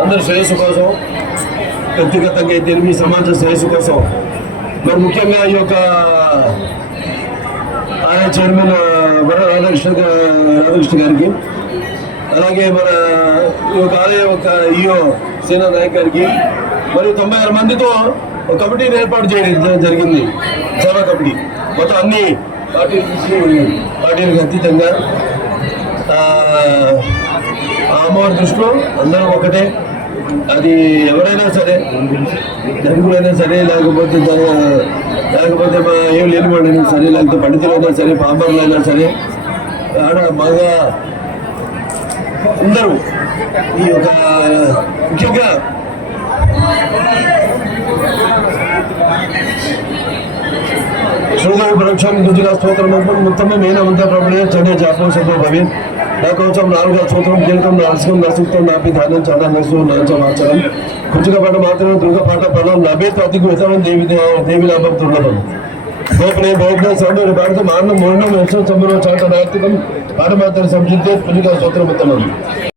అందరి శ్రేయస్సు కోసం, వ్యక్తిగతంగా అయితే మీ సమాజ శ్రేయస్సు కోసం మరి ముఖ్యంగా ఈ యొక్క ఆయా చైర్మన్ రాధాకృష్ణ గారికి, అలాగే మన ఈ యొక్క ఆలయ యొక్క ఈఓ సేనా నాయక్ గారికి, మరి 96 మందితో ఒక కమిటీని ఏర్పాటు చేయడం జరిగింది. సేవా కమిటీ మొత్తం అన్ని పార్టీలకు అతీతంగా అమ్మవారి దృష్టిలో అందరం ఒకటే. అది ఎవరైనా సరే, ధనికులైనా సరే, లేకపోతే ఏం లేని వాళ్ళైనా సరే, లేకపోతే పండితులైనా సరే, పాంబరులైనా సరే, ఆడ మగ అందరూ ఈ యొక్క ముఖ్యంగా श्रोता परोक्षम गुजरा स्तोत्रम उत्तम मेन मंत्र प्रबल चढ़े जापो शब्दो भवेत् नाकोचम नालुगा स्तोत्रम कीलकम नासिकम नासिकम नापि ध्यानं चढ़ा नसु नाचमाचरम कुचिका पाठ मात्रम दुर्गा पाठ फलम लभेत अतिक वितरण देवी लाभम दुर्लभम गोपने भोगने सौंदर्य भारत मानव मोहनम यशो चमनो चाट नायकम पाठ मात्र संसिद्धे कुचिका स्तोत्रम उत्तमम।